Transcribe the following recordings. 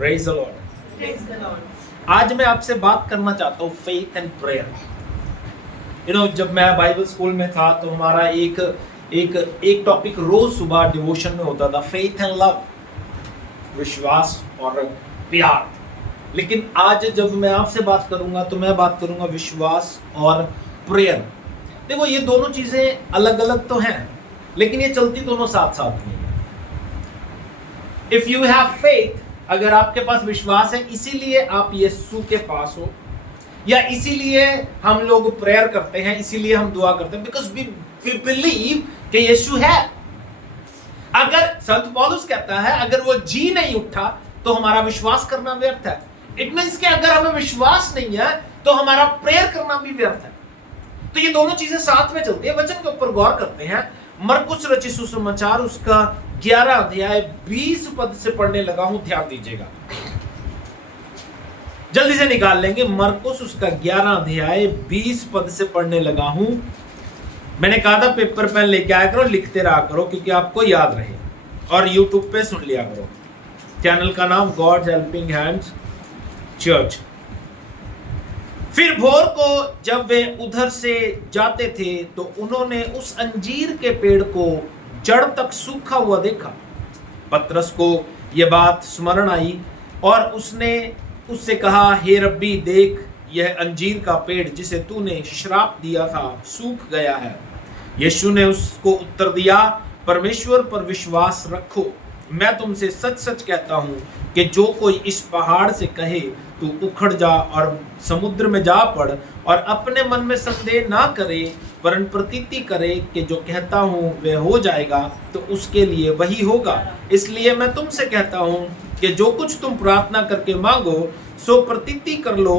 Praise the Lord. आज मैं आपसे बात करना चाहता हूँ फेथ एंड प्रेयर। जब मैं बाइबल स्कूल में था तो हमारा एक टॉपिक रोज सुबह डिवोशन में होता था, फेथ एंड लव, विश्वास और प्यार। लेकिन आज जब मैं आपसे बात करूंगा तो मैं बात करूंगा विश्वास और प्रेयर। देखो, ये दोनों चीजें अलग अलग तो हैं, लेकिन ये चलती दोनों साथ साथ में। इफ यू हैव फेथ, अगर आपके पास विश्वास है, इसीलिए आप यीशु के पास हो, या इसीलिए हम लोग प्रेयर करते हैं, इसीलिए हम दुआ करते हैं, बिकॉज वी बिलीव कि यीशु है। अगर संत पौलुस कहता है अगर वो जी नहीं उठा तो हमारा विश्वास करना व्यर्थ है। इट मींस कि अगर हमें विश्वास नहीं है तो हमारा प्रेयर करना भी व्यर्थ है। तो ये दोनों चीजें साथ में चलती है। वचन के ऊपर गौर करते हैं। मरकुस रचित सुसमाचार उसका 11 अध्याय 20 पद से पढ़ने लगा हूं, ध्यान दीजिएगा। जल्दी से निकाल लेंगे। मरकुस उसका 11 अध्याय 20 पद से पढ़ने लगा हूं। मैंने कहा था पेपर पेन लेके आया करो, लिखते रहा करो, क्योंकि आपको याद रहे। और यूट्यूब पे सुन लिया करो। चैनल का नाम गॉड्स हेल्पिंग हैंड्स चर्च। फिर भोर को जब वे उधर से जाते थे तो उन्होंने उस अंजीर के पेड़ को जड़ तक सूखा हुआ देखा। पतरस को यह बात स्मरण आई और उसने उससे कहा, हे रब्बी, देख, यह अंजीर का पेड़ जिसे तूने श्राप दिया था सूख गया है। यीशु ने उसको उत्तर दिया, परमेश्वर पर विश्वास रखो। मैं तुमसे सच सच कहता हूं कि जो कोई इस पहाड़ से कहे तू उखड़ जा और समुद्र में जा पड़, और अपने मन में संदेह ना करे वरन प्रतीति करे कि जो कहता हूं वह हो जाएगा, तो उसके लिए वही होगा। इसलिए मैं तुमसे कहता हूं कि जो कुछ तुम प्रार्थना करके मांगो सो प्रतीति कर लो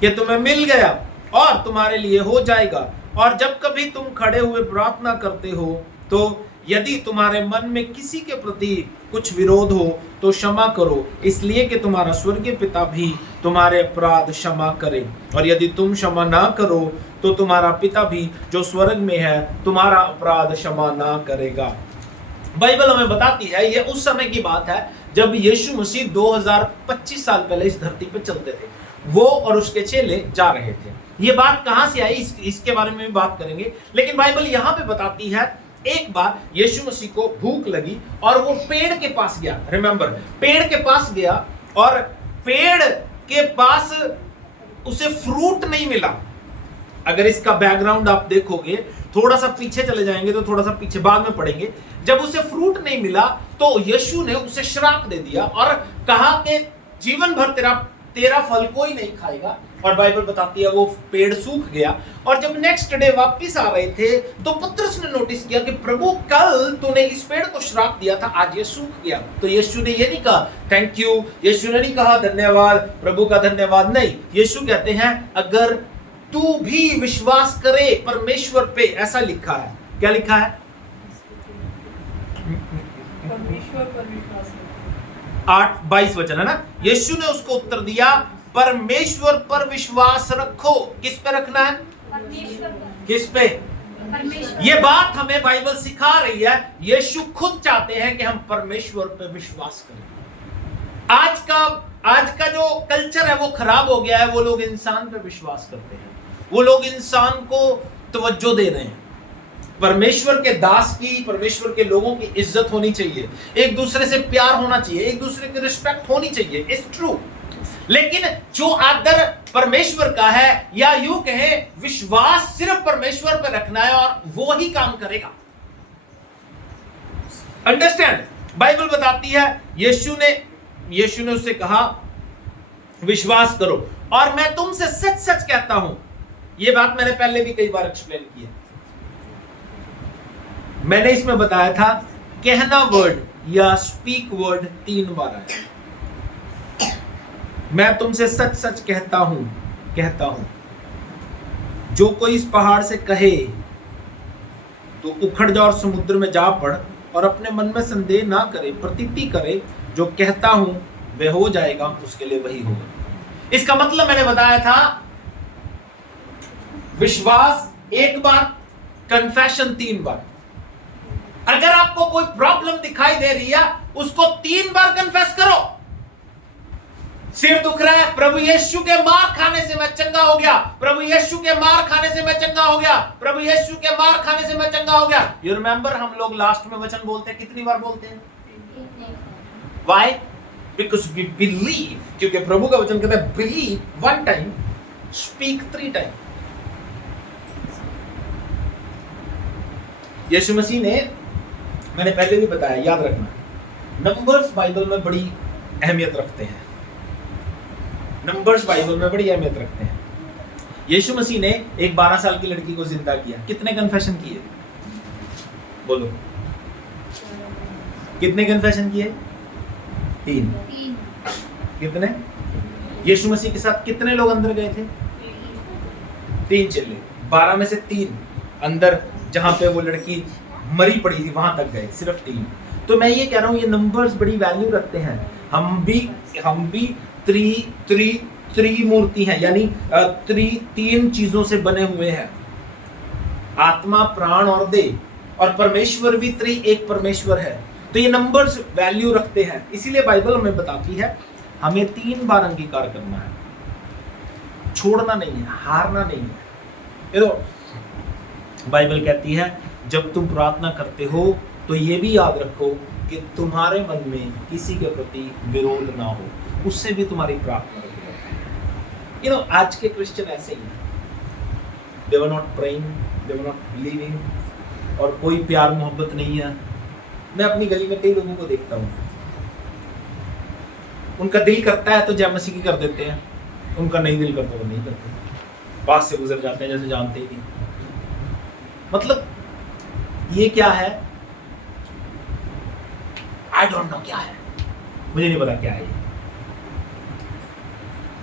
कि तुम्हें मिल गया और तुम्हारे लिए हो जाएगा। और जब कभी तुम खड़े हुए प्रार्थना करते हो तो यदि तुम्हारे मन में किसी के प्रति कुछ विरोध हो तो क्षमा करो, इसलिए कि तुम्हारा स्वर्गीय पिता भी तुम्हारे अपराध क्षमा करे। और यदि तुम क्षमा ना करो तो तुम्हारा पिता भी जो स्वर्ग में है तुम्हारा अपराध क्षमा ना करेगा। बाइबल हमें बताती है, ये उस समय की बात है जब यीशु मसीह 2025 साल पहले इस धरती पर चलते थे। वो और उसके चेले जा रहे थे। ये बात कहां से आई, इसके बारे में भी बात करेंगे। लेकिन बाइबल यहां पे बताती है, एक बार यीशु मसीह को भूख लगी और वो पेड़ के पास गया। रिमेंबर, पेड़ के पास गया और पेड़ के पास उसे फ्रूट नहीं मिला। अगर इसका बैकग्राउंड आप देखोगे, थोड़ा सा पीछे चले जाएंगे तो थोड़ा सा पीछे बाद में पढ़ेंगे। जब उसे फ्रूट नहीं मिला तो यीशु ने उसे श्राप दे दिया और कहा कि जीवन भर तेरा फल कोई नहीं खाएगा। और बाइबल बताती है वो पेड़ सूख गया। और जब नेक्स्ट डे वापस आ रहे थे तो पतरस ने नोटिस किया कि प्रभु, कल तूने इस पेड़ को श्राप दिया था, आज ये सूख गया। तो यीशु ने ये नहीं कहा थैंक यू, यीशु ने नहीं कहा धन्यवाद, प्रभु का धन्यवाद, नहीं। यीशु कहते हैं अगर तू भी विश्वास करे परमेश्वर पे, ऐसा लिखा है। क्या लिखा है? परमेश्वर पर विश्वास 8:22 वचन है ना। यीशु ने उसको उत्तर दिया, परमेश्वर पर विश्वास रखो। किस पे रखना है? परमेश्वर पर। किस पे? परमेश्वर। ये बात हमें बाइबल सिखा रही है। यीशु खुद चाहते हैं कि हम परमेश्वर पर विश्वास करें। आज का जो कल्चर है वो खराब हो गया है। वो लोग इंसान पे विश्वास करते हैं, वो लोग इंसान को तवज्जो दे रहे हैं। परमेश्वर के दास की, परमेश्वर के लोगों की इज्जत होनी चाहिए, एक दूसरे से प्यार होना चाहिए, एक दूसरे की रिस्पेक्ट होनी चाहिए। It's true. लेकिन जो आदर परमेश्वर का है, या यूं कहें विश्वास सिर्फ परमेश्वर पर रखना है और वो ही काम करेगा। अंडरस्टैंड? बाइबल बताती है यीशु ने उससे कहा विश्वास करो। और मैं तुमसे सच सच कहता हूं, यह बात मैंने पहले भी कई बार एक्सप्लेन की है। मैंने इसमें बताया था कहना वर्ड या स्पीक वर्ड 3 बार आया। मैं तुमसे सच सच कहता हूं, जो कोई इस पहाड़ से कहे तो उखड़ जा और समुद्र में जा पड़, और अपने मन में संदेह ना करे, प्रतीति करे, जो कहता हूं वह हो जाएगा, उसके लिए वही होगा। इसका मतलब मैंने बताया था, विश्वास 1 बार, कन्फेशन 3 बार। अगर आपको कोई प्रॉब्लम दिखाई दे रही है, उसको 3 बार कन्फेस करो। सिर दुख रहा है, प्रभु यीशु के मार खाने से मैं चंगा हो गया, प्रभु यीशु के मार खाने से मैं चंगा हो गया, प्रभु यीशु के मार खाने से मैं चंगा हो गया। यू रिमेंबर हम लोग लास्ट में वचन बोलते हैं, कितनी बार बोलते हैं? Why? Because we believe, क्योंकि प्रभु का वचन कहता है believe one time, speak 3 times। यीशु मसीह ने, मैंने पहले भी बताया, याद रखना, नंबर्स बाइबल में बड़ी अहमियत रखते हैं। नंबर्स बाइबल में बड़ी अहमियत रखते हैं। यीशु मसीह ने एक 12 साल की लड़की को जिंदा किया, कितने कन्फेशन किए? बोलो, कितने कन्फेशन किए? 3। कितने? यीशु मसीह के साथ कितने लोग अंदर गए थे? 3 चेले। 12 में से 3 अंदर, जहां पे वो लड़की मरी पड़ी थी वहां तक गए, सिर्फ 3। तो मैं ये कह रहा हूं, ये नंबर्स बड़ी वैल्यू रखते हैं। हम भी त्रिमूर्ति हैं, यानी 3 चीजों से बने हुए हैं, आत्मा, प्राण और देह। और परमेश्वर भी एक परमेश्वर है। तो ये नंबर्स वैल्यू रखते हैं, इसीलिए बाइबल हमें बताती है हमें 3 बार अंगीकार करना है, छोड़ना नहीं है, हारना नहीं है। ये तो बाइबल कहती है जब तुम प्रार्थना करते हो तो ये भी याद रखो कि तुम्हारे मन में किसी के प्रति विरोध ना हो, उससे भी तुम्हारी प्रार्थना रखो। यू नो, आज के क्रिश्चियन ऐसे ही हैं, they were not praying, they were not believing, और कोई प्यार मोहब्बत नहीं है। मैं अपनी गली में कई लोगों को देखता हूँ, उनका दिल करता है तो जय मसीह की कर देते हैं, उनका नहीं दिल करता वो नहीं करते, पास से गुजर जाते हैं जैसे जानते ही नहीं। मतलब ये क्या है? आई डोंट नो क्या है, मुझे नहीं पता क्या है ये।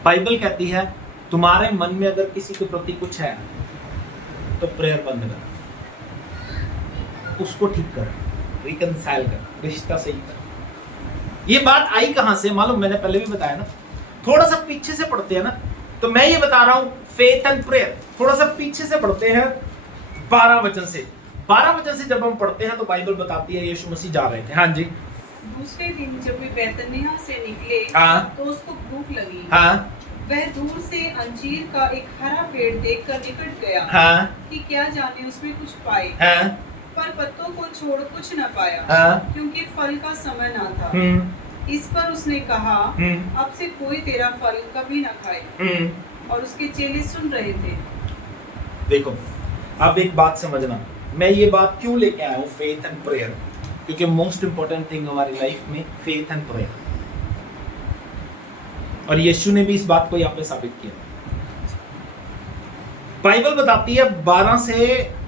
बाइबल कहती है तुम्हारे मन में अगर किसी के प्रति कुछ है तो प्रेयर बंद कर, उसको ठीक कर, रिकंसाइल कर, रिश्ता सही कर। ये बात आई कहां से मालूम? मैंने पहले भी बताया ना, थोड़ा सा पीछे से पढ़ते हैं ना, तो मैं ये बता रहा हूं फेथ एंड प्रेयर, थोड़ा सा पीछे से पढ़ते हैं 12 वचन से। 12 वचन से जब हम पढ़ते हैं तो बाइबल बताती है यीशु मसीह जा रहे थे। हाँ जी। दूसरे दिन जब वे बैतनिय्याह से निकले, हाँ। तो उसको भूख लगी। हाँ। वह दूर से अंजीर का एक हरा पेड़ देखकर निकट गया, हाँ। कि क्या जाने उसमें कुछ पाए। हाँ। पर पत्तों को छोड़ कुछ न पाया, हाँ। क्योंकि फल का समय न था। इस पर उसने कहा, अब से कोई तेरा फल कभी न खाए। और उसके चेले सुन रहे थे। देखो, अब एक बात समझना, मैं ये बात क्यों लेके आया हूँ फेथ एंड प्रेयर, क्योंकि मोस्ट इंपॉर्टेंट थिंग हमारी लाइफ में फेथ एंड प्रेयर, और यीशु ने भी इस बात को यहाँ पे साबित किया। बाइबल बताती है 12 से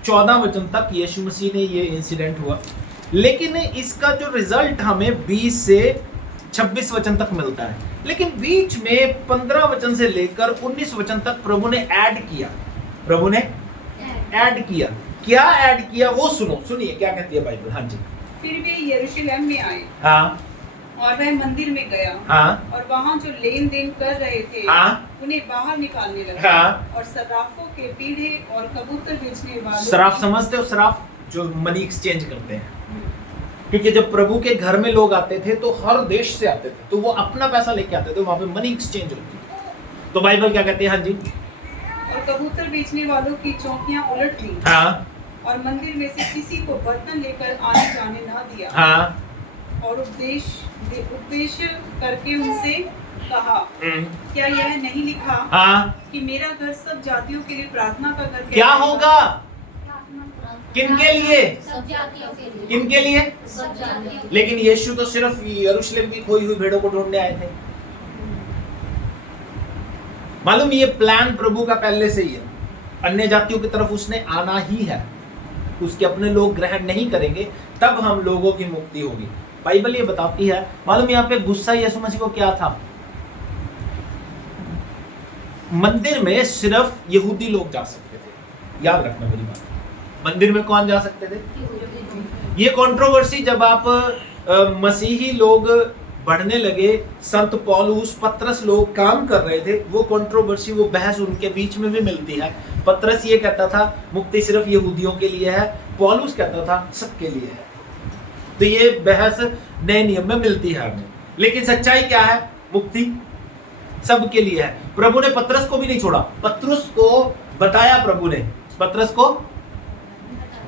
14 वचन तक यीशु मसीह ने ये इंसिडेंट हुआ, लेकिन इसका जो रिजल्ट हमें 20 से 26 वचन तक मिलता है। लेकिन बीच में 15 वचन से लेकर 19 वचन तक प्रभु ने ऐड किया। प्रभु ने ऐड किया, क्या ऐड किया वो सुनिए क्या कहती है बाइबल। हाँ जी। फिर वे यरूशलेम में आए। हाँ। और वह मंदिर में गया। हाँ। और वहाँ जो लेन देन कर रहे थे, हाँ। उन्हें बाहर निकालने लगा। हाँ। और सराफों के पीढ़े और कबूतर बेचने वालों, सराफ समझते हो? सराफ जो मनी एक्सचेंज करते हैं, क्योंकि जब प्रभु के घर में लोग आते थे तो हर देश से आते थे, तो वो अपना पैसा लेके आते थे, वहां पे मनी एक्सचेंज होती थी। तो बाइबल क्या कहती है? हाँ जी। और कबूतर बेचने वालों की चौकियां उलट दी। हाँ। और मंदिर में से किसी को बर्तन लेकर आने जाने ना दिया। हाँ। और उपदेश करके उनसे कहा, क्या यह नहीं लिखा कि मेरा घर सब जातियों के लिए प्रार्थना का घर क्या होगा? किनके लिए? किनके लिए? लेकिन यीशु तो सिर्फ यरूशलेम की खोई हुई भेड़ों को ढूंढने आए थे। मालूम, ये प्लान प्रभु का पहले से ही है, अन्य जातियों की तरफ उसने आना ही है। उसके अपने लोग ग्रहण नहीं करेंगे तब हम लोगों की मुक्ति होगी। बाइबल ये बताती है। मालूम यहाँ पे गुस्सा यीशु मसीह को क्या था? मंदिर में सिर्फ यहूदी लोग जा सकते थे, याद रखना मेरी बात। मंदिर में कौन जा सकते थे? ये कंट्रोवर्सी जब आप मसीही लोग बढ़ने लगे, संत पौलुस, पतरस लोग काम कर रहे थे, वो कंट्रोवर्सी, वो बहस उनके बीच में भी मिलती है। पतरस ये कहता था मुक्ति सिर्फ यहूदियों के लिए है, पौलुस कहता था सबके लिए है। तो ये बहस नए नियम में मिलती है हमें, लेकिन सच्चाई क्या है? मुक्ति सबके लिए है। प्रभु ने पतरस को भी नहीं छोड़ा, पतरस को बताया, प्रभु ने पतरस को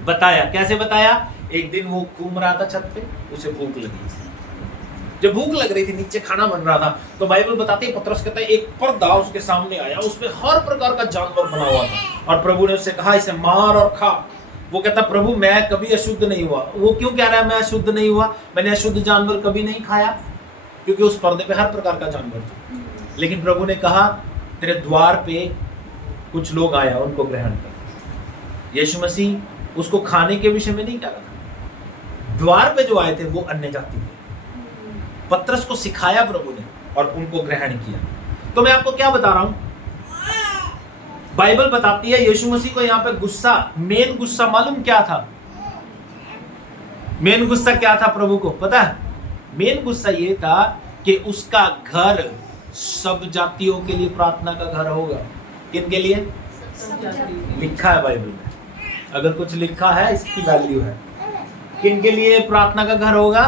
बताया। कैसे बताया? एक दिन वो घूम रहा था छत पे, उसे भूख लगी। जब भूख लग रही थी, नीचे खाना बन रहा था, तो बाइबल बताती है, पतरस कहता है एक पर्दा उसके सामने आया, उसमें हर प्रकार का जानवर बना हुआ था, और प्रभु ने उससे कहा इसे मार और खा। वो कहता प्रभु मैं कभी अशुद्ध नहीं हुआ। वो क्यों कह रहा है मैं अशुद्ध नहीं हुआ? मैंने अशुद्ध जानवर कभी नहीं खाया, क्योंकि उस पर्दे पे हर प्रकार का जानवर था। लेकिन प्रभु ने कहा तेरे द्वार पे कुछ लोग आया, उनको ग्रहण कर। यीशु मसीह उसको खाने के विषय में नहीं कह रहा था, द्वार पे जो आए थे वो अन्य जाति थे। पतरस को सिखाया प्रभु ने और उनको ग्रहण किया। तो मैं आपको क्या बता रहा हूं, बाइबल बताती है यीशु मसीह को यहाँ पे गुस्सा, मेन गुस्सा मालूम क्या था? मेन गुस्सा क्या था प्रभु को पता है? मेन गुस्सा ये था कि उसका घर सब जातियों के लिए प्रार्थना का घर होगा। किन के लिए? लिखा है बाइबल में। अगर कुछ लिखा है इसकी वैल्यू है। किन के लिए प्रार्थना का घर होगा?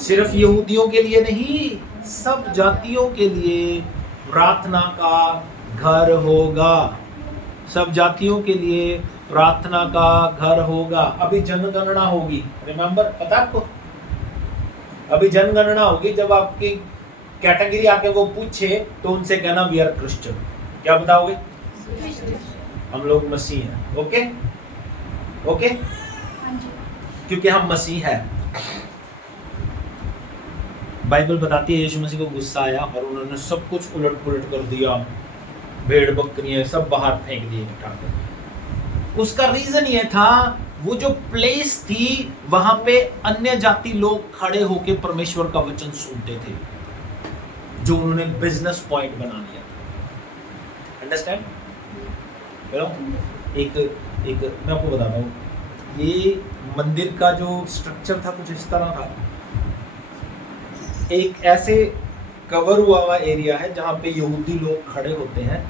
सिर्फ यहूदियों के लिए नहीं, सब जातियों के लिए प्रार्थना का घर होगा। सब जातियों के लिए प्रार्थना का घर होगा। अभी जनगणना होगी, रिमेंबर, पता आपको? अभी जनगणना होगी। जब आपकी कैटेगरी आके वो पूछे तो उनसे कहना वी आर क्रिश्चियन। क्या बताओगे? हम लोग मसीह हैं। ओके ओके, क्योंकि हम मसीह हैं। बाइबल बताती है यीशु मसीह को गुस्सा आया और उन्होंने सब कुछ उलट पुलट कर दिया, भेड़ बकरियां सब बाहर फेंक दिए उठाकर। उसका रीजन ये था, वो जो प्लेस थी वहां पे अन्य जाति लोग खड़े होकर परमेश्वर का वचन सुनते थे, जो उन्होंने बिजनेस पॉइंट बना लिया। अंडरस्टैंड? एक मैं आपको बताता हूँ, ये मंदिर का जो स्ट्रक्चर था कुछ इस तरह था। एक ऐसे कवर हुआ हुआ एरिया है जहाँ पे यहूदी लोग खड़े होते हैं,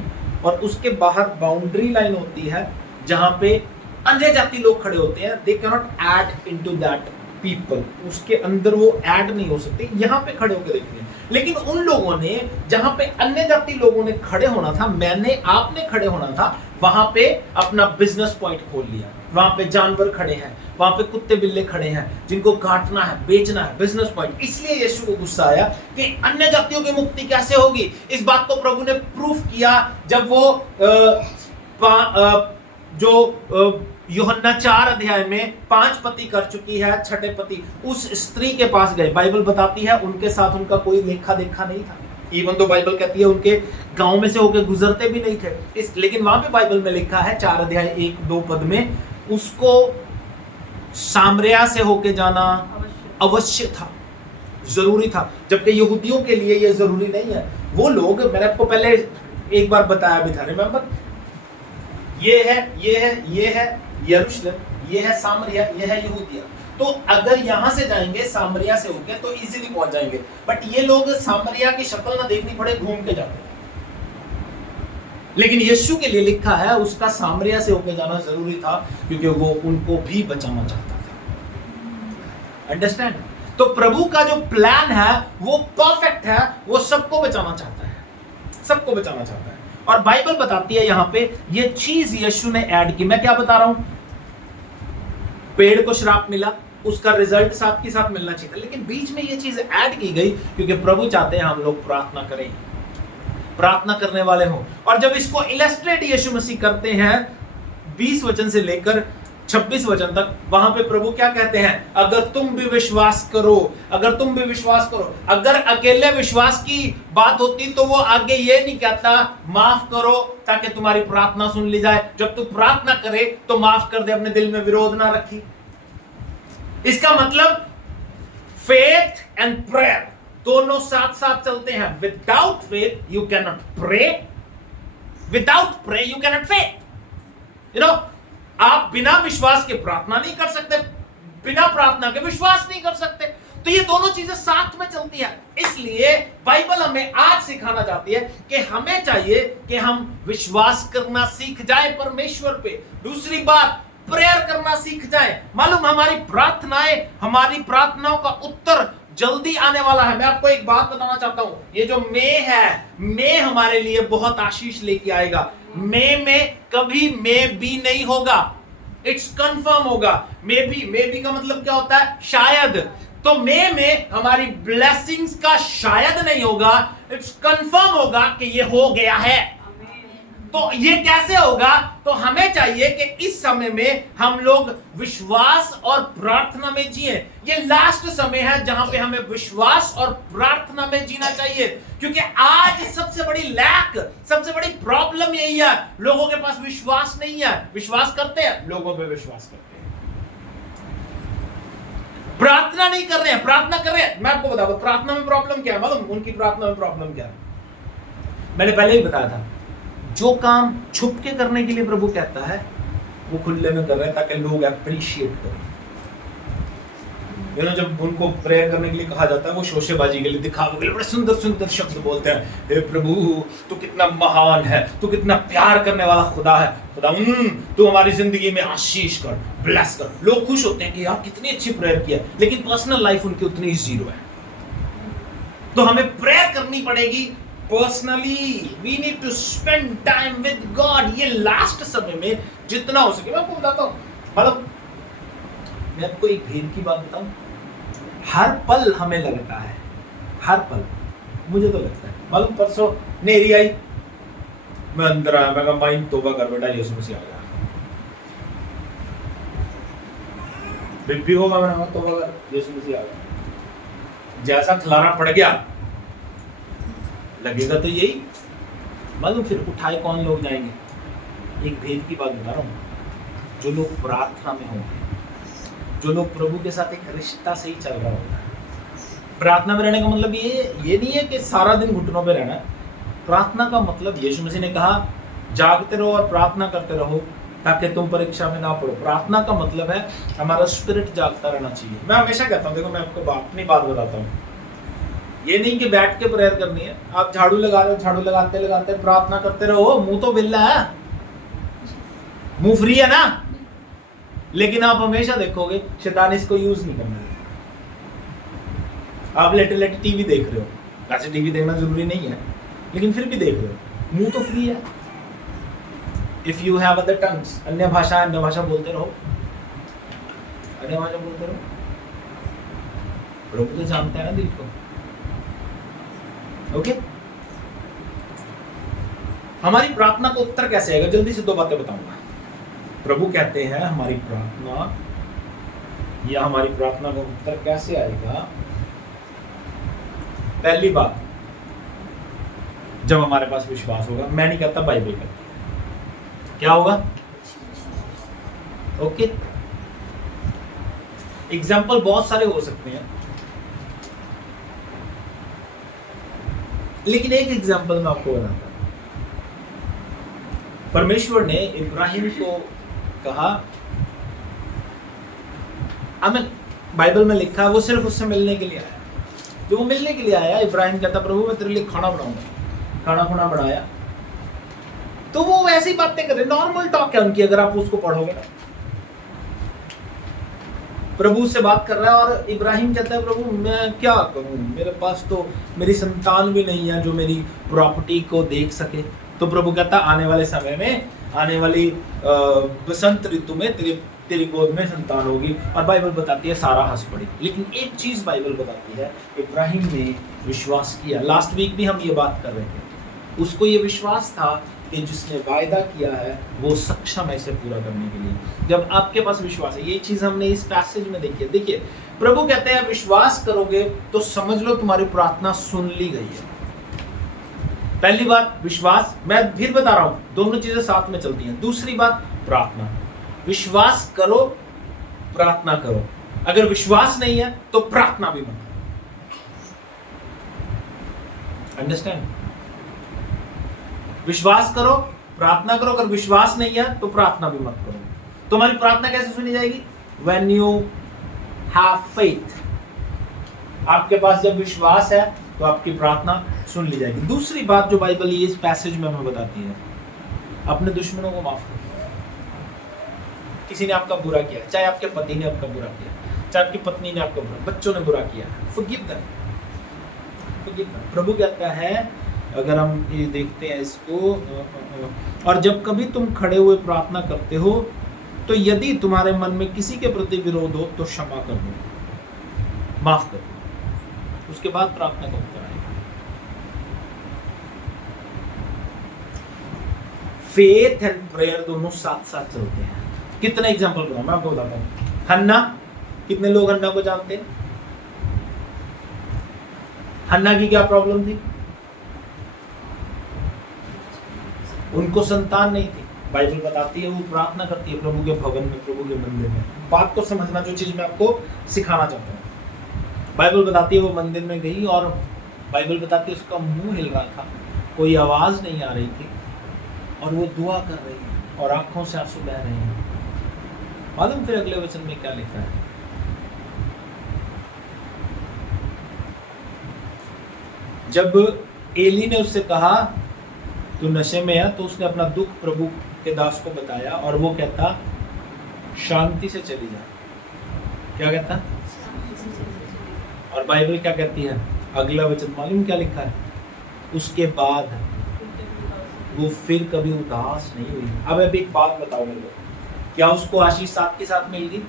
और उसके बाहर बाउंड्री लाइन होती है जहाँ पे अन्य जाति लोग खड़े होते हैं। They can not add into that people, उसके अंदर वो ऐड नहीं हो सकते, यहाँ पे खड़े होकर देखेंगे। लेकिन उन लोगों ने जहाँ पे अन्य जाति लोगों ने खड़े होना था, मैंने आपने खड़े होना था, वहां पे अपना बिजनेस पॉइंट खोल लिया। वहां पे जानवर खड़े हैं, वहां पे कुत्ते बिल्ले खड़े हैं जिनको काटना है, बेचना है, बिजनेस पॉइंट। इसलिए यीशु को गुस्सा आया कि अन्य जातियों की मुक्ति कैसे होगी। इस बात को प्रभु ने प्रूफ किया जब वो यूहन्ना 4 अध्याय में 5 पति कर चुकी है, छठे पति उस स्त्री के पास गए। बाइबल बताती है उनके साथ उनका कोई लेखा देखा नहीं था। इवन तो बाइबल कहती है उनके गांव में से होकर गुजरते भी नहीं थे। लेकिन वहां पे बाइबल में लिखा है 4 अध्याय 1-2 पद में, उसको सामरिया से होके जाना अवश्य था, जरूरी था। जबकि यहूदियों के लिए यह जरूरी नहीं है। वो लोग, मैंने आपको पहले एक बार बताया भी था, रिमेंबर, ये है यरूशलेम, ये है सामरिया, ये है यहूदिया। तो अगर यहां से जाएंगे सामरिया से होके तो इजीली पहुंच जाएंगे, बट ये लोग सामरिया की शक्ल ना देखनी पड़े घूम के जाते हैं। लेकिन यीशु के लिए लिखा है उसका सामरिया से होके जाना जरूरी था, क्योंकि वो उनको भी बचाना चाहता था। अंडरस्टैंड? तो प्रभु का जो प्लान है वो परफेक्ट है, वो सबको बचाना चाहता है, सबको बचाना चाहता है। और बाइबल बताती है यहां पे ये चीज यीशु ने ऐड की। मैं क्या बता रहा हूं, पेड़ को श्राप मिला, उसका रिजल्ट साथ के साथ मिलना चाहिए था, लेकिन बीच में ये चीज ऐड की गई क्योंकि प्रभु चाहते हैं हम लोग प्रार्थना करें, प्रार्थना करने वाले हों। और जब इसको इलस्ट्रेट यीशु मसीह करते हैं 20 वचन से लेकर 26 वचन तक, वहां पे प्रभु क्या कहते हैं? अगर तुम भी विश्वास करो, अगर तुम भी विश्वास करो। अगर अकेले विश्वास की बात होती तो वो आगे ये नहीं कहता माफ करो ताकि तुम्हारी प्रार्थना सुन ली जाए। जब तू प्रार्थना करे तो माफ कर दे, अपने दिल में विरोध ना रखी। इसका मतलब फेथ एंड प्रेयर दोनों साथ साथ चलते हैं। Without faith you can not pray, without pray you can not faith. You know, आप बिना विश्वास के प्रार्थना नहीं कर सकते, बिना प्रार्थना के विश्वास नहीं कर सकते। तो ये दोनों चीजें साथ में चलती हैं। इसलिए बाइबल हमें आज सिखाना चाहती है कि हमें चाहिए कि हम विश्वास करना सीख जाए परमेश्वर पे। दूसरी बात, प्रेयर करना सीख जाए। मालूम, हमारी प्रार्थनाओं का उत्तर जल्दी आने वाला है। मैं आपको एक बात बताना चाहता हूं, ये जो मई है, मई हमारे लिए बहुत आशीष लेके आएगा। मई में कभी मई बी नहीं होगा, इट्स कंफर्म होगा। मे बी का मतलब क्या होता है? शायद। तो मई में हमारी ब्लेसिंग्स का शायद नहीं होगा, इट्स कंफर्म होगा कि ये हो गया है। तो ये कैसे होगा? तो हमें चाहिए कि इस समय में हम लोग विश्वास और प्रार्थना में जिए। ये लास्ट समय है जहां पे हमें विश्वास और प्रार्थना में जीना चाहिए, क्योंकि आज सबसे बड़ी लैक, सबसे बड़ी प्रॉब्लम यही है, लोगों के पास विश्वास नहीं है। विश्वास करते हैं, लोगों पे विश्वास करते हैं, प्रार्थना नहीं कर रहे हैं, प्रार्थना कर रहे हैं। मैं आपको बताऊं प्रार्थना में प्रॉब्लम क्या है मालूम? उनकी प्रार्थना में प्रॉब्लम क्या है? मैंने पहले ही बताया था, जो काम छुप के करने के लिए प्रभु कहता है वो खुले में कर रहे हैं ताकि लोग अप्रिशिएट करें। जब उनको प्रेयर करने के लिए कहा जाता है, वो शोशेबाजी के लिए, दिखावे के लिए बड़े सुंदर सुंदर शब्द बोलते हैं। हे प्रभु, तू कितना महान है, तू कितना प्यार करने वाला खुदा है, खुदा तू हमारी जिंदगी में आशीष कर, ब्लेस कर। लोग खुश होते हैं कि यार कितनी अच्छी प्रेयर किया, लेकिन पर्सनल लाइफ उनकी उतनी जीरो है। तो हमें प्रेयर करनी पड़ेगी personally. We need to spend time with God. ये लास्ट समय में जितना हो सके। मैं आपको बताता हूँ, मतलब मैं आपको एक भेद की बात बताऊं, हर पल हमें लगता है, हर पल मुझे तो लगता है, मालूम परसों नेरी आई, मैं अंदर आया, मैं कहा माइंड तौबा कर बेटा, यीशु मसीह आ गया। भी होगा, मैंने कहा तौबा कर, यीशु मसीह आ गया। जैसा खिलाना पड़ गया, लगेगा तो यही मालूम, फिर उठाए कौन लोग जाएंगे। एक भेद की बात बता रहा हूँ, जो लोग प्रार्थना में होंगे, जो लोग प्रभु के साथ एक रिश्ता से ही चल रहा होगा। प्रार्थना में रहने का मतलब ये नहीं है कि सारा दिन घुटनों पे रहना। प्रार्थना का मतलब, यीशु मसीह ने कहा जागते रहो और प्रार्थना करते रहो ताकि तुम परीक्षा में ना पड़ो। प्रार्थना का मतलब है हमारा स्पिरिट जागता रहना चाहिए। मैं हमेशा कहता हूँ, देखो मैं आपको अपनी बात बताता हूँ, ये नहीं कि बैठ के प्रेयर करनी है। आप झाड़ू लगा रहे हो, झाड़ू लगाते लगाते प्रार्थना करते रहो, मुंह तो बिल्ला है, मुंह फ्री है ना, लेकिन आप हमेशा देखोगे शैतान इसको यूज नहीं करना है। आप लेटे लेटे टीवी देख रहे हो, वैसे टीवी देखना जरूरी नहीं है, लेकिन फिर भी देख रहे हो, मुंह तो फ्री है। If you have other tongues, अन्य भाषा बोलते रहो, अन्य भाषा बोलते रहो। प्रभु तो जानते हैं ना दिल को। ओके, हमारी प्रार्थना का उत्तर कैसे आएगा? जल्दी से दो बातें बताऊंगा। प्रभु कहते हैं हमारी प्रार्थना, या हमारी प्रार्थना का उत्तर कैसे आएगा? पहली बात, जब हमारे पास विश्वास होगा। मैं नहीं कहता, बाइबल कहती है। क्या होगा? ओके, एग्जाम्पल बहुत सारे हो सकते हैं, लेकिन एक एग्जाम्पल मैं आपको बताता हूं। परमेश्वर ने इब्राहिम को कहा, हमें बाइबल में लिखा है वो सिर्फ उससे मिलने के लिए आया। जो वो मिलने के लिए आया, इब्राहिम कहता प्रभु मैं तेरे लिए खाना बनाऊंगा। खाना खुना बनाया, तो वो वैसे ही बातें कर रहे, नॉर्मल टॉक है उनकी, अगर आप उसको पढ़ोगे ना। प्रभु से बात कर रहा है और इब्राहिम कहता है प्रभु मैं क्या करूं, मेरे पास तो मेरी संतान भी नहीं है जो मेरी प्रॉपर्टी को देख सके। तो प्रभु कहता आने वाले समय में, आने वाली बसंत ऋतु में तेरी गोद में संतान होगी। और बाइबल बताती है सारा हंस पड़ी। लेकिन एक चीज बाइबल बताती है, इब्राहिम ने विश्वास किया। लास्ट वीक भी हम ये बात कर रहे थे, उसको ये विश्वास था कि जिसने वायदा किया है वो सक्षम है इसे पूरा करने के लिए। जब आपके पास विश्वास है, ये चीज हमने इस पैसेज में देखी है। देखिए प्रभु कहते हैं विश्वास करोगे तो समझ लो तुम्हारी प्रार्थना सुन ली गई है। पहली बात विश्वास, मैं फिर बता रहा हूं, दोनों चीजें साथ में चलती हैं। दूसरी बात प्रार्थना, विश्वास करो प्रार्थना करो। अगर विश्वास नहीं है तो प्रार्थना भी मत करो। अंडरस्टैंड? विश्वास करो प्रार्थना करो, अगर विश्वास नहीं है तो प्रार्थना भी मत करो। तुम्हारी प्रार्थना कैसे सुनी जाएगी? When you have faith। आपके पास जब विश्वास है तो आपकी प्रार्थना सुन ली जाएगी। दूसरी बात जो बाइबल ये इस पैसेज में हमें बताती है, अपने दुश्मनों को माफ करो। किसी ने आपका बुरा किया, चाहे आपके पति ने आपका बुरा किया, चाहे आपकी पत्नी ने आपको बुरा, बच्चों ने बुरा किया, forgive them। प्रभु कहता है, अगर हम ये देखते हैं इसको, और जब कभी तुम खड़े हुए प्रार्थना करते हो तो यदि तुम्हारे मन में किसी के प्रति विरोध हो तो क्षमा कर दो, माफ कर दो, उसके बाद प्रार्थना का उत्तर आएगा। फेथ एंड प्रेयर दोनों साथ साथ चलते हैं। कितने एग्जांपल बताऊं मैं आपको, बताता हूं। हन्ना, कितने लोग हन्ना को जानते हैं? हन्ना की क्या प्रॉब्लम थी? उनको संतान नहीं थी। बाइबल बताती है वो प्रार्थना करती है प्रभु के भवन में, प्रभु के मंदिर में। बात को समझना, जो चीज मैं आपको सिखाना चाहता हूँ। बाइबल बताती है वो मंदिर में गई और बाइबल बताती है उसका मुंह हिल रहा था, कोई आवाज नहीं आ रही थी और वो दुआ कर रही है और आंखों से आंसू बह रहे हैं। मालूम फिर अगले वचन में क्या लिखा है? जब एली ने उससे कहा तू नशे में है, तो उसने अपना दुख प्रभु के दास को बताया और वो कहता शांति से चली जा। क्या कहता? और बाइबल क्या कहती है? अगला वचन मालूम क्या लिखा है? उसके बाद वो फिर कभी उदास नहीं हुई। अब एक बात बताओ मेरे को, क्या उसको आशीष साथ के साथ मिल गई?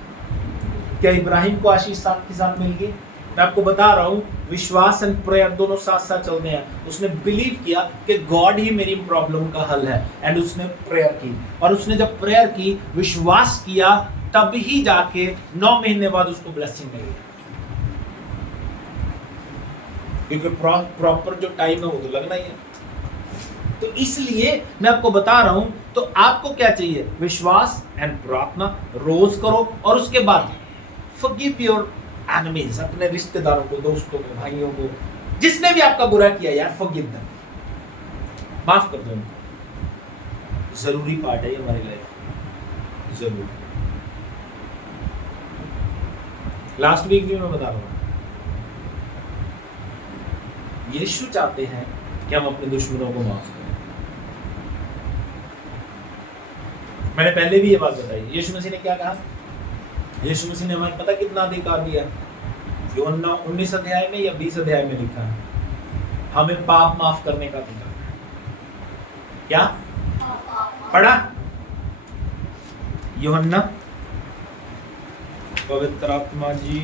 क्या इब्राहिम को आशीष साथ के साथ मिल गई? मैं आपको बता रहा हूँ, विश्वास एंड प्रेयर दोनों साथ साथ चलते हैं। उसने बिलीव किया कि गॉड ही मेरी प्रॉब्लम का हल है एंड उसने प्रेयर की, और उसने जब प्रेयर की, विश्वास किया, तब ही जाके 9 महीने बाद उसको ब्लेसिंग मिली। क्योंकि प्रॉपर जो टाइम है वो तो लगना ही है। तो इसलिए मैं आपको बता रहा हूं, तो आपको क्या चाहिए? विश्वास एंड प्रार्थना रोज करो, और उसके बाद फॉरगिव योर एनिमीज, अपने रिश्तेदारों को, दोस्तों को, भाइयों को, जिसने भी आपका बुरा किया, यार फॉरगिव देम, माफ कर दो। जरूरी पार्ट है ये हमारी लाइफ, जरूर। लास्ट वीक भी मैं बता रहा हूं, यीशु चाहते हैं कि हम अपने दुश्मनों को माफ करें। मैंने पहले भी ये बात बताई। यीशु मसीह ने क्या कहा? यीशु मसीह ने हमें पता कितना अधिकार दिया? यूहन्ना 19 अध्याय में या 20 अध्याय में लिखा है, हमें पाप माफ करने का अधिकार है। क्या पढ़ा? यूहन्ना, पवित्र आत्मा जी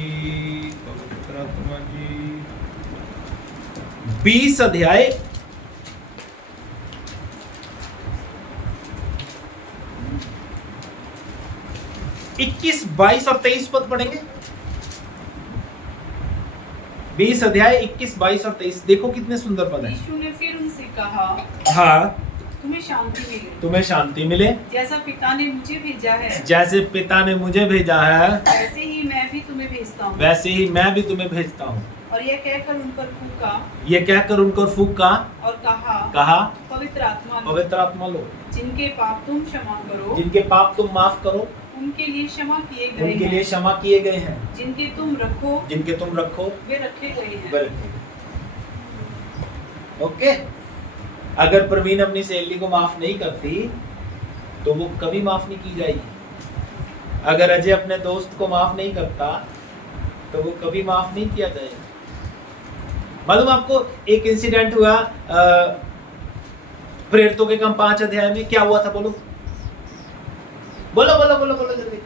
20 अध्याय 21, 22 और 23 पद पढ़ेंगे। 20 अध्याय 21, 22 और 23, देखो कितने सुंदर पद हैं। यीशु ने फिर उनसे कहा, हाँ, तुम्हें शांति मिले। तुम्हें शांति मिले। जैसा पिता ने मुझे भेजा है, जैसे पिता ने मुझे भेजा है, वैसे ही मैं भी तुम्हें भेजता हूँ। वैसे ही मैं भी तुम्हें भेजता हूँ। और यह कहकर उन पर फूंका, ये कहकर उनको फूंका और कहा, पवित्र आत्मा लो, जिनके पाप तुम क्षमा करो, जिनके पाप तुम माफ करो, उनके लिए क्षमा किए गए उनके हैं। लिए क्षमा किए गए हैं। जिनके तुम रखो, वे रखे गए हैं। ओके। अगर प्रवीण अपनी सहेली को माफ नहीं करती तो वो कभी माफ नहीं की जाएगी। अगर अजय अपने दोस्त को माफ नहीं करता तो वो कभी माफ नहीं किया जाएगा। मालूम आपको, एक इंसिडेंट हुआ प्रेरितों के काम 5 अध्याय में। क्या हुआ था? बोलो बोलो बोलो बोलो बोलो जल्दी।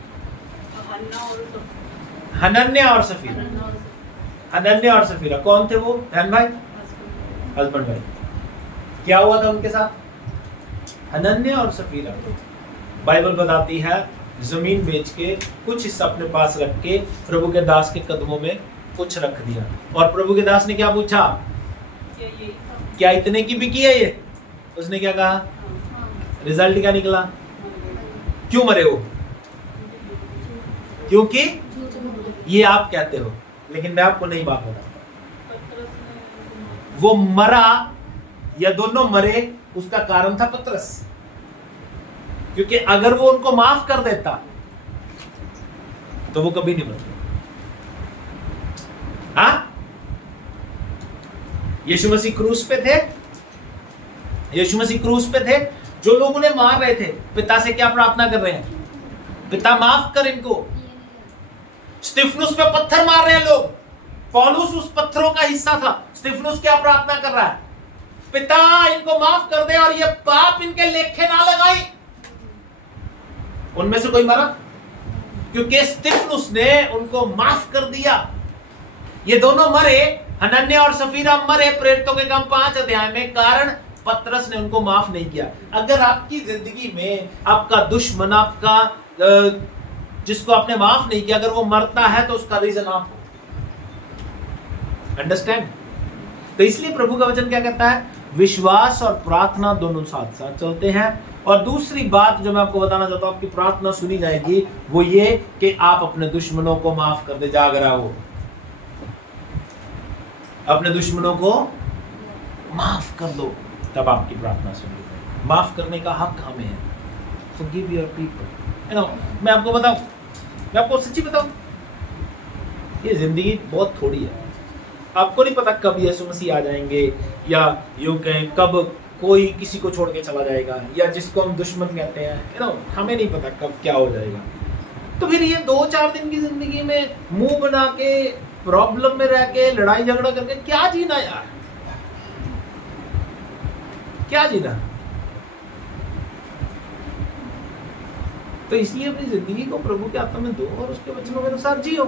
हनन्या और सफीरा। हनन्या और सफीरा कौन थे? वो बहन भाई, हस्बैंड भाई। क्या हुआ था उनके साथ? हनन्या और सफीरा, बाइबल बताती है, जमीन बेच के कुछ हिस्सा अपने पास रख के प्रभु के दास के कदमों में कुछ रख दिया। और प्रभु के दास ने क्या पूछा? क्या इतने की बिकी है ये? उसने क्या कहा? रिजल्ट क्या निकला? क्यों मरे हो? क्योंकि ये आप कहते हो, लेकिन मैं आपको नहीं बात बताता। वो मरा या दोनों मरे, उसका कारण था पतरस। क्योंकि अगर वो उनको माफ कर देता तो वो कभी नहीं मरते। हाँ, यीशु मसीह क्रूस पे थे। यीशु मसीह क्रूस पे थे। जो लोग उन्हें मार रहे थे, पिता से क्या प्रार्थना कर रहे हैं? पिता माफ कर इनको। स्तिफनुस पे पत्थर मार रहे हैं लोग, पौलुस उस पत्थरों का हिस्सा था। स्तिफनुस क्या प्रार्थना कर रहा है? पिता इनको माफ कर दे और ये पाप इनके लेखे ना लगाई। उनमें से कोई मरा क्योंकि स्तिफनुस ने उनको माफ कर दिया। ये दोनों मरे, हनन्याह और सफीरा मरे प्रेरितों के काम 5 अध्याय में, कारण पतरस ने उनको माफ नहीं किया। अगर आपकी जिंदगी में आपका दुश्मन, आपका जिसको आपने माफ नहीं किया, अगर वो मरता है तो उसका रीजन आप हो। अंडरस्टैंड? तो इसलिए प्रभु का वचन क्या कहता है? विश्वास और प्रार्थना दोनों साथ साथ चलते हैं। और दूसरी बात जो मैं आपको बताना चाहता हूं, आपकी प्रार्थना सुनी जाएगी, वो ये कि आप अपने दुश्मनों को माफ कर दे। जाग रहा हो, अपने दुश्मनों को माफ कर दो, तब आपकी प्रार्थना सुनी जाएगी। माफ करने का हक हमें है। Forgive your people. You know, मैं आपको बताऊं, मैं आपको सच्ची बताऊं, ये जिंदगी बहुत थोड़ी है। आपको नहीं पता कब यीशु मसीह आ जाएंगे, या यूं कहें कब कोई किसी को छोड़ के चला जाएगा, या जिसको हम दुश्मन कहते हैं, you know, हमें नहीं पता कब क्या हो जाएगा। तो फिर ये 2-4 दिन की जिंदगी में मुंह बना के, प्रॉब्लम में रह के, लड़ाई झगड़ा करके क्या जीना यार? क्या जीना? तो इसलिए अपनी जिंदगी को प्रभु के हाथों में दो और उसके वचनों के अनुसार जियो।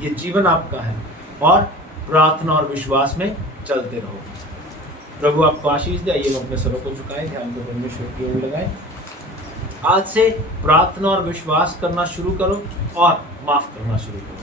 ये जीवन आपका है, और प्रार्थना और विश्वास में चलते रहो। प्रभु आपको आशीष दे। आइए हम अपने सरों को झुकाएं, ध्यान को परमेश्वर की ओर लगाएं। आज से प्रार्थना और विश्वास करना शुरू करो और माफ करना शुरू करो।